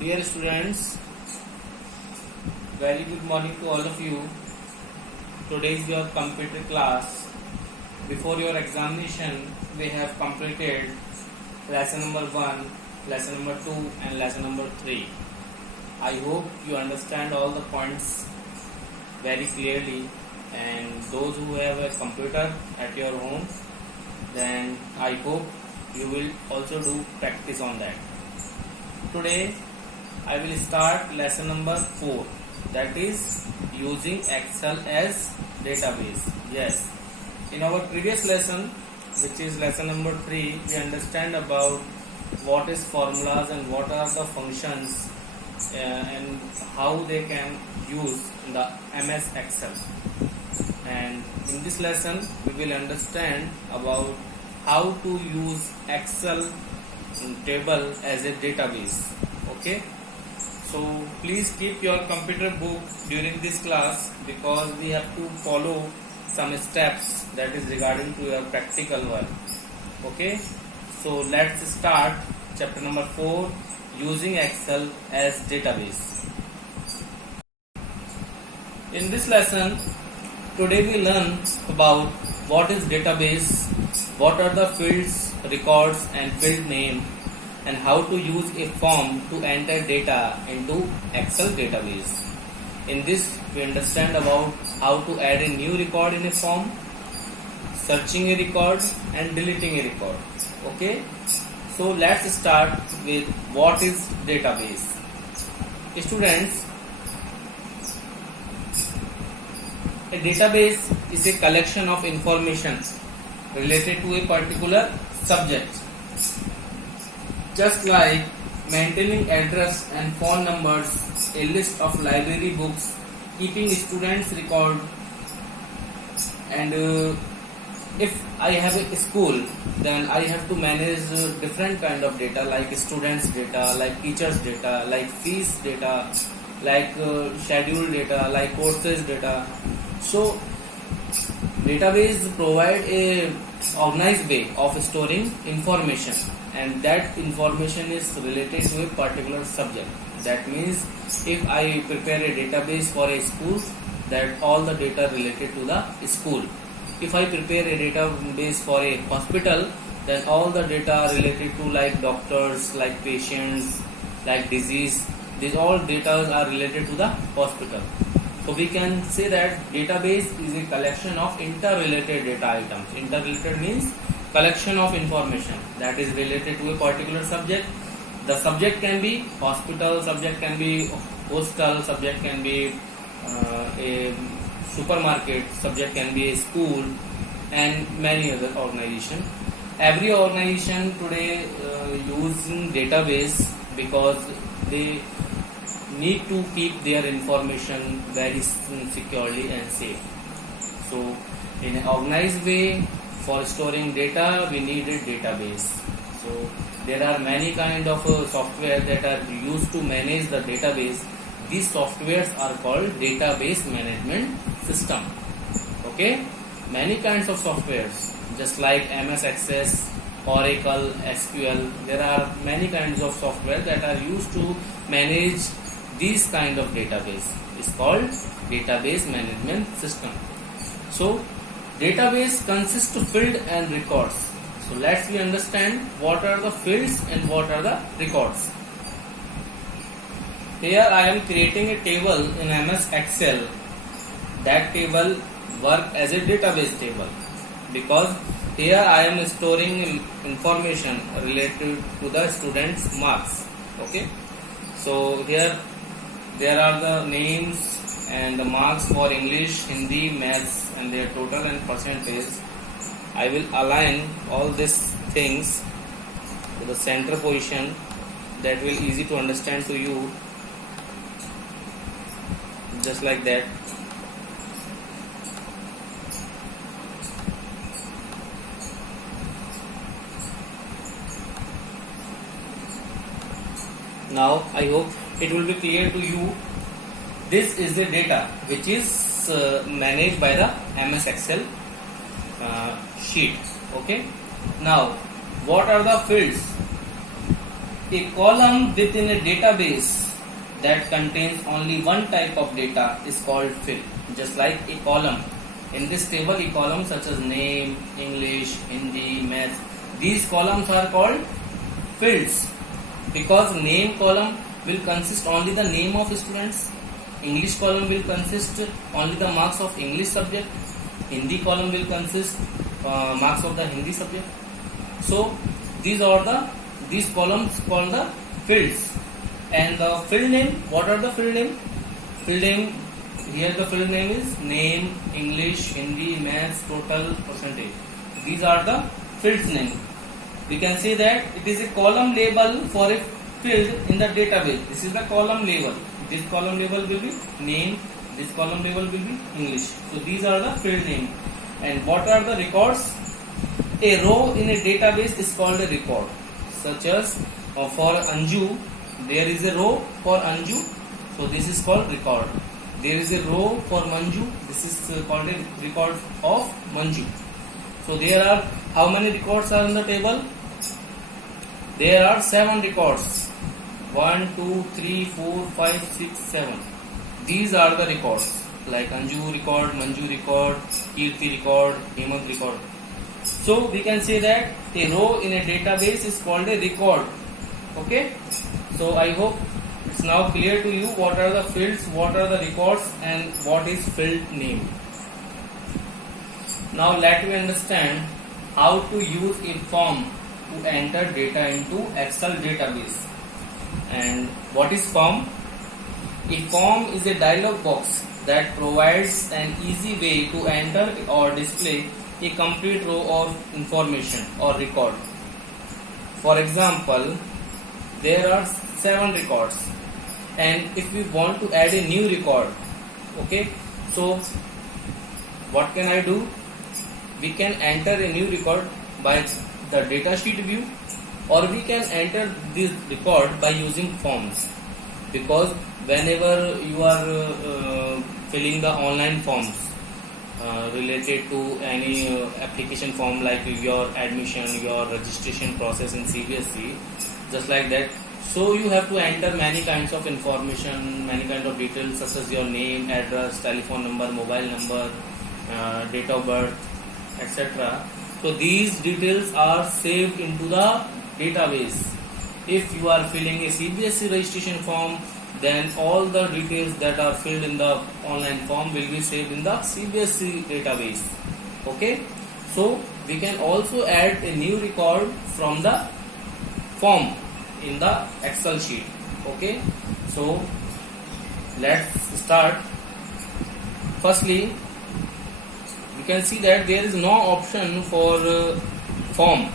Dear students, very good morning to all of you. Today is your computer class. Before your examination, we have completed lesson number 1, lesson number 2 and lesson number 3. I hope you understand all the points very clearly, and those who have a computer at your home, then I hope you will also do practice on that. Today I will start lesson number 4, that is using Excel as database. Yes, in our previous lesson, which is lesson number 3, we understand about what is formulas and what are the functions and how they can use in the MS Excel. And in this lesson we will understand about how to use Excel table as a database. Okay, so please keep your computer book during this class, because we have to follow some steps that is regarding to your practical work. Okay, so let's start chapter number 4, using Excel as database. In this lesson today we learn about what is database, what are the fields, records and field name, and how to use a form to enter data into Excel database. In this we understand about how to add a new record in a form, searching a record and deleting a record. Okay, so let's start with what is database. Students, a database is a collection of information related to a particular subject. Just like maintaining address and phone numbers, a list of library books, keeping students record, and if I have a school, then I have to manage different kind of data, like students data, like teachers data, like fees data, like schedule data, like courses data. So database provide a organized way of storing information, and that information is related to a particular subject. That means if I prepare a database for a school, that all the data related to the school. If I prepare a database for a hospital, then all the data related to like doctors, like patients, like disease, these all data are related to the hospital. So we can say that database is a collection of interrelated data items. Interrelated means collection of information that is related to a particular subject. The subject can be hospital, subject can be hostel, subject can be a supermarket, subject can be a school, and many other organization. Every organization today using database because they need to keep their information very securely and safe. So in an organized way, for storing data we need a database. So there are many kind of software that are used to manage the database. These softwares are called database management system. Okay, many kinds of softwares, just like MS Access, Oracle, SQL. There are many kinds of software that are used to manage these kind of database. Is called database management system. So database consists of field and records. So let's we understand what are the fields and what are the records. Here I am creating a table in MS Excel. That table work as a database table, because here I am storing information related to the students' marks. Okay, so here there are the names and the marks for English, Hindi, Maths, and their total and percentage. I will align all these things to the center position, that will easy to understand to you, just like that. Now I hope it will be clear to you. This is the data which is managed by the MS Excel sheet. Okay, now what are the fields? A column within a database that contains only one type of data is called field. Just like a column. In this table, a column such as name, English, Hindi, math, these columns are called fields because name column will consist only the name of students, English column will consist only the marks of English subject, Hindi column will consist marks of the Hindi subject. So these columns called the fields. And the field name, what are the field name? Field name, here the field name is name, English, Hindi, maths, total, percentage. These are the fields name. We can say that it is a column label for a field in the database. This is the column label. This column label will be name, this column label will be English. So these are the field name. And what are the records? A row in a database is called a record. Such as for Anju, there is a row for Anju, so this is called record. There is a row for Manju, this is called a record of Manju. So there are, how many records are in the table? There are 7 records. 1, 2, 3, 4, 5, 6, 7. These are the records like Anju record, Manju record, Kirti record, Hemant record. So we can say that a row in a database is called a record. Okay. So I hope it's now clear to you what are the fields, what are the records, and what is field name. Now let me understand how to use a form to enter data into Excel database. And what is form? A form is a dialog box that provides an easy way to enter or display a complete row of information or record. For example, there are 7 records, and if we want to add a new record, okay, so what can I do? We can enter a new record by the datasheet view, or we can enter this record by using forms, because whenever you are filling the online forms related to any application form like your admission, your registration process in CBSE, just like that. So you have to enter many kinds of information, many kinds of details such as your name, address, telephone number, mobile number, date of birth, etc. So these details are saved into the database. If you are filling a CBSE registration form, then all the details that are filled in the online form will be saved in the CBSE database. Okay. So we can also add a new record from the form in the Excel sheet. Okay. So let's start. Firstly, you can see that there is no option for form.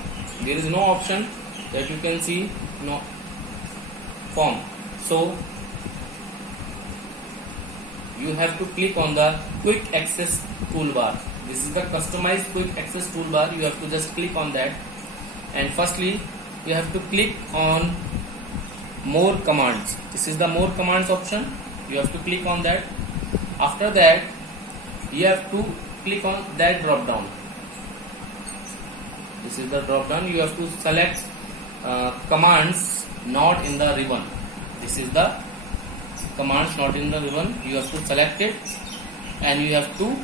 There is no option that you can see, no form. So you have to click on the quick access toolbar. This is the customized quick access toolbar. You have to just click on that, and firstly you have to click on more commands. This is the more commands option. You have to click on that. After that you have to click on that drop down. This is the drop down. You have to select commands not in the ribbon. This is the commands not in the ribbon. You have to select it, and you have to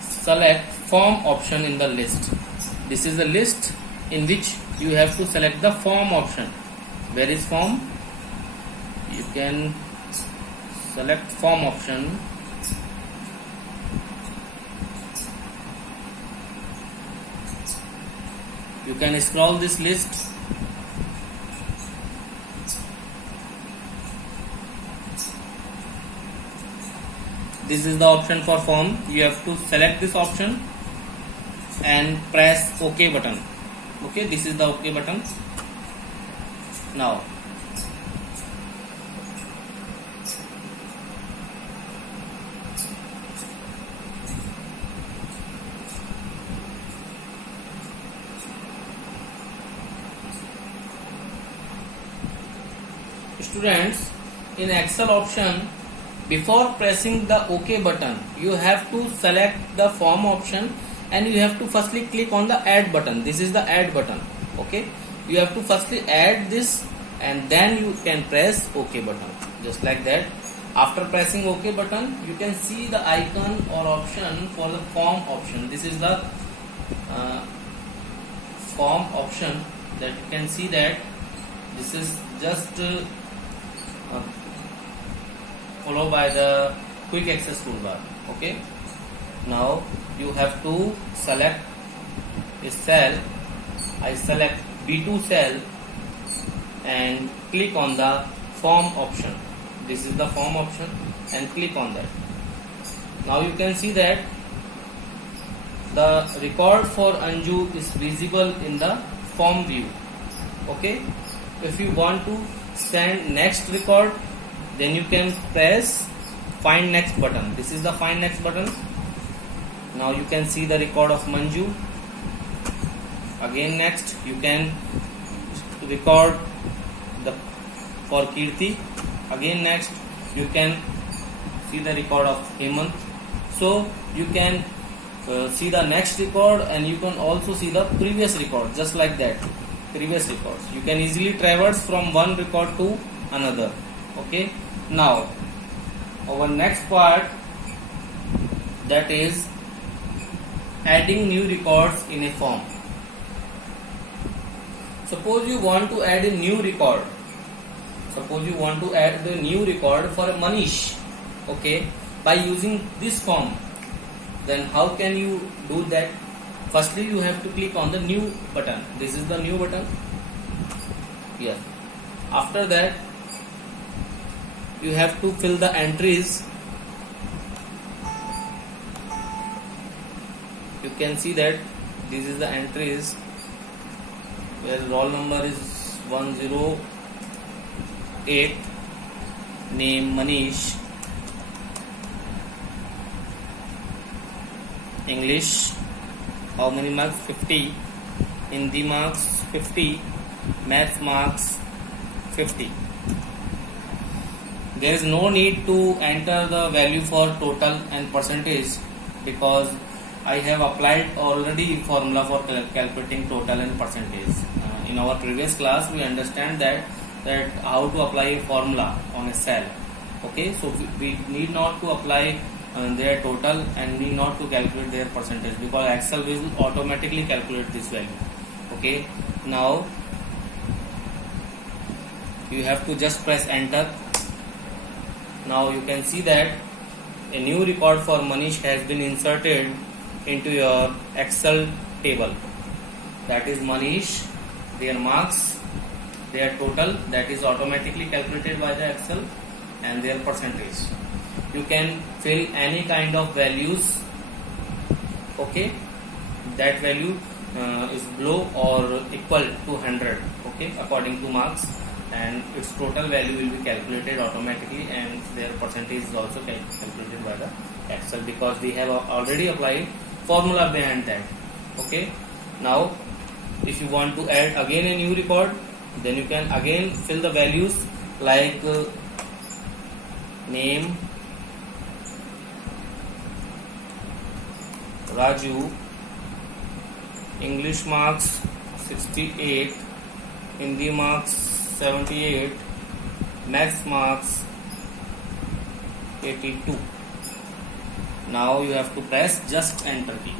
select form option in the list. This is the list in which you have to select the form option. Where is form? You can select form option. You can scroll this list. This is the option for form. You have to select this option and press OK button. Okay, this is the OK button. Now students, in Excel option, before pressing the OK button, you have to select the form option, and you have to firstly click on the add button. This is the add button. Okay, you have to firstly add this and then you can press OK button, just like that. After pressing OK button, you can see the icon or option for the form option. This is the form option, that you can see that this is just followed by the quick access toolbar. Okay, now you have to select a cell. I select B2 cell and click on the form option. This is the form option, and click on that. Now you can see that the record for Anju is visible in the form view. Okay, if you want to send next record, then you can press find next button. This is the find next button. Now you can see the record of Manju. Again next, you can record the for Kirti. Again next, you can see the record of Hemant. So you can see the next record, and you can also see the previous record, just like that. Previous records, you can easily traverse from one record to another. Okay, now our next part, that is adding new records in a form. Suppose you want to add a new record. Suppose you want to add the new record for Manish, okay, by using this form. Then how can you do that? Firstly, you have to click on the new button. This is the new button. Yes. After that, you have to fill the entries. You can see that this is the entries where roll number is 108, name Manish, English, how many marks? 50, Hindi marks 50, Maths marks 50. There is no need to enter the value for total and percentage, because I have applied already formula for calculating total and percentage. In our previous class, we understand that how to apply a formula on a cell. Okay, so we need not to apply their total and need not to calculate their percentage, because Excel will automatically calculate this value. Okay, now you have to just press enter. Now you can see that a new record for Manish has been inserted into your Excel table. That is Manish, their marks, their total, that is automatically calculated by the Excel, and their percentage. You can fill any kind of values. Okay, that value is below or equal to 100. Okay, according to marks, and its total value will be calculated automatically, and their percentage is also calculated by the Excel, because they have already applied formula behind that. Okay, now if you want to add again a new record, then you can again fill the values like name Raju, English marks 68, Hindi marks 78, Maths marks 82. Now you have to press just enter key.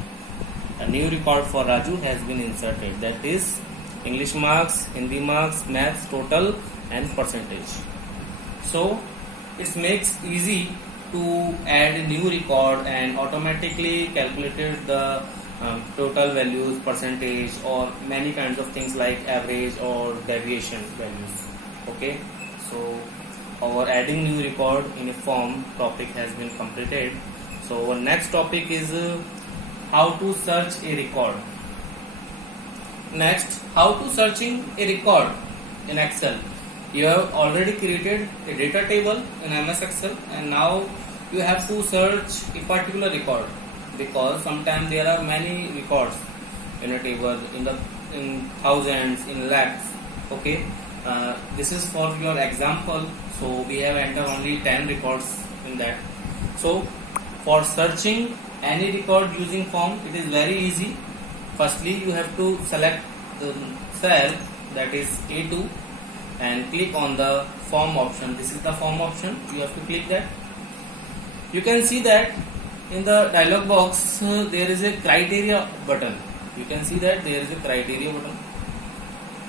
A new record for Raju has been inserted, that is English marks, Hindi marks, Maths, total and percentage. So it makes easy to add a new record and automatically calculated the total values, percentage, or many kinds of things like average or deviation values. Okay, so our adding new record in a form topic has been completed. So our next topic is how to search a record. Next, how to searching a record in Excel. You have already created a data table in MS Excel, and now you have to search a particular record, because sometimes there are many records in a table, in thousands, in lakhs. Okay, this is for your example, so we have entered only 10 records in that. So for searching any record using form, it is very easy. Firstly, you have to select the cell, that is A2, and click on the form option. This is the form option. You have to click that. You can see that in the dialog box there is a criteria button. You can see that there is a criteria button.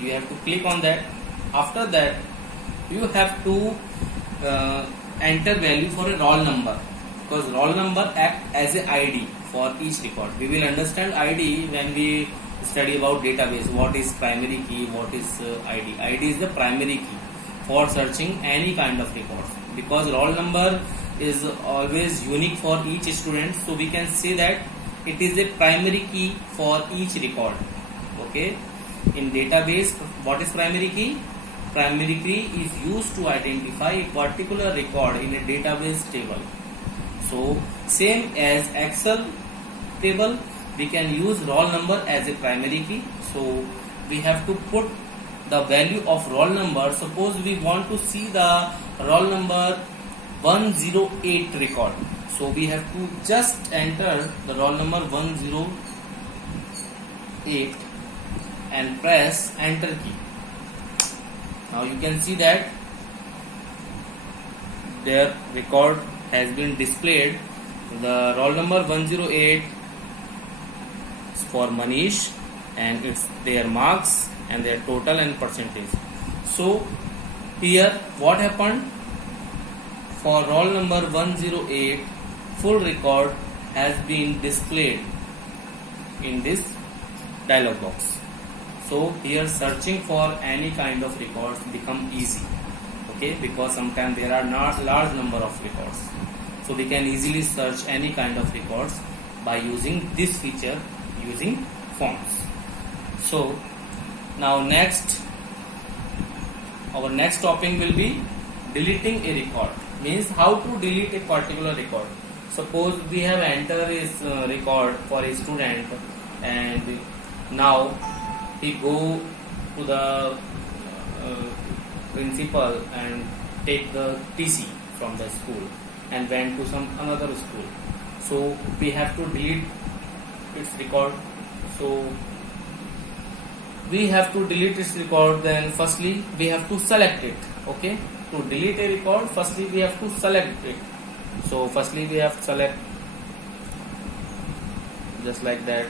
You have to click on that. After that, you have to enter value for a roll number, because roll number act as a ID for each record. We will understand ID when we study about database. What is primary key? What is ID? ID is the primary key for searching any kind of records, because roll number is always unique for each student. So we can say that it is a primary key for each record. Okay. In database, what is primary key? Primary key is used to identify a particular record in a database table. So same as Excel table, we can use roll number as a primary key. So we have to put the value of roll number. Suppose we want to see the roll number 108 record. So we have to just enter the roll number 108 and press enter key. Now you can see that their record has been displayed. The roll number 108 is for Manish, and it's their marks and their total and percentage. So here what happened? For roll number 108, full record has been displayed in this dialog box. So here searching for any kind of records become easy, okay, because sometimes there are not large number of records. So we can easily search any kind of records by using this feature, using forms. So now next, our next topic will be deleting a record. Means how to delete a particular record. Suppose we have entered his record for a student, and now he go to the principal and take the TC from the school and went to some another school. So we have to delete its record. So we have to delete its record. Then firstly we have to select it. Okay, to delete a record, firstly we have to select it. So firstly we have to select just like that.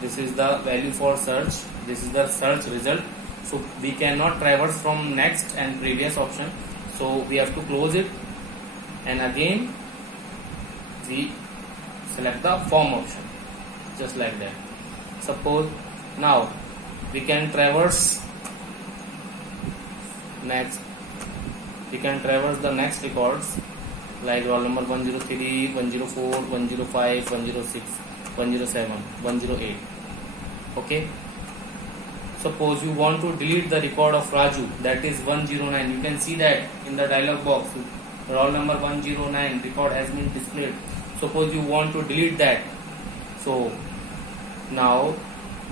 This is the value for search. This is the search result. So we cannot traverse from next and previous option. So we have to close it, and again we select the form option just like that. Suppose now we can traverse next. We can traverse the next records like roll number 103, 104, 105, 106, 107, 108. Okay. Suppose you want to delete the record of Raju, that is 109. You can see that in the dialog box, roll number 109 record has been displayed. Suppose you want to delete that. So now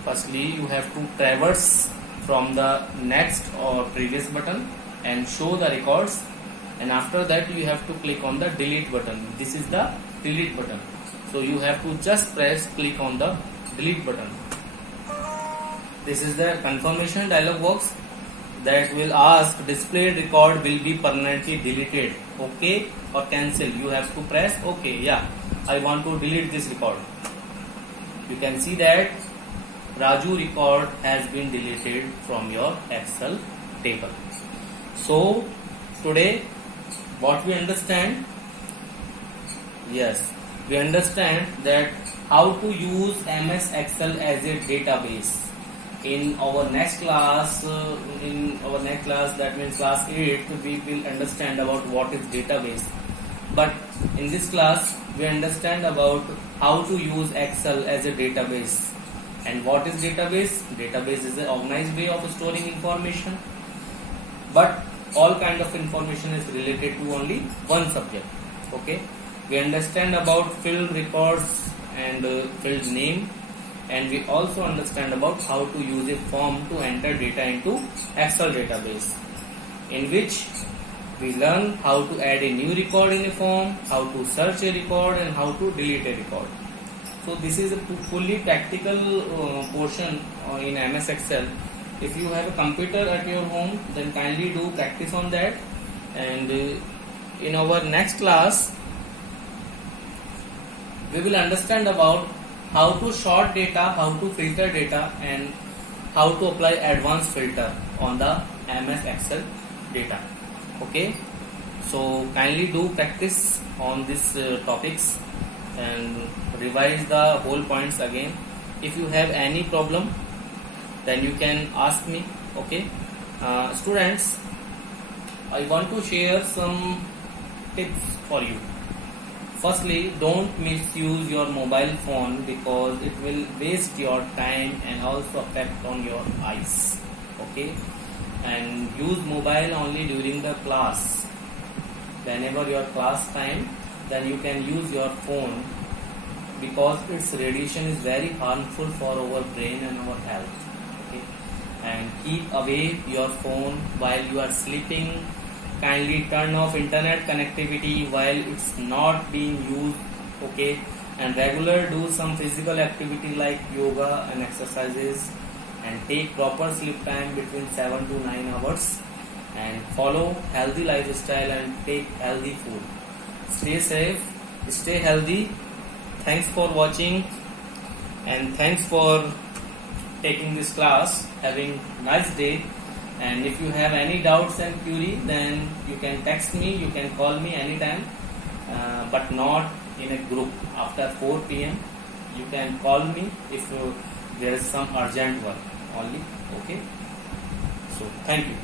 firstly you have to traverse from the next or previous button and show the records, and after that you have to click on the delete button. This is the delete button. So you have to just click on the delete button. This is the confirmation dialog box that will ask displayed record will be permanently deleted, okay or cancel. You have to press okay. Yeah, I want to delete this record. You can see that Raju record has been deleted from your Excel table. So today what we understand? Yes, we understand that how to use MS Excel as a database. In our next class, that means class 8, we will understand about what is database. But in this class, we understand about how to use Excel as a database. And what is database? Database is an organized way of storing information. But all kind of information is related to only one subject. Okay. We understand about field records and field name. And we also understand about how to use a form to enter data into Excel database, in which we learn how to add a new record in a form, how to search a record, and how to delete a record. So this is a fully practical portion in MS Excel, If you have a computer at your home, then kindly do practice on that. And in our next class, we will understand about how to sort data, how to filter data, and how to apply advanced filter on the MS Excel data. Okay, so kindly do practice on these topics and revise the whole points again. If you have any problem, then you can ask me. Okay, students, I want to share some tips for you. Firstly, don't misuse your mobile phone because it will waste your time and also affect on your eyes. Okay, and use mobile only during the class. Whenever your class time, then you can use your phone because its radiation is very harmful for our brain and our health. Okay, and keep away your phone while you are sleeping. Kindly turn off internet connectivity while it's not being used. Okay, and regular do some physical activity like yoga and exercises, and take proper sleep time between 7 to 9 hours, and follow healthy lifestyle and take healthy food. Stay safe, stay healthy. Thanks for watching and thanks for taking this class. Having nice day. And if you have any doubts and query, then you can text me, you can call me anytime, but not in a group. After 4 p.m. you can call me if there is some urgent work only. Okay, so thank you.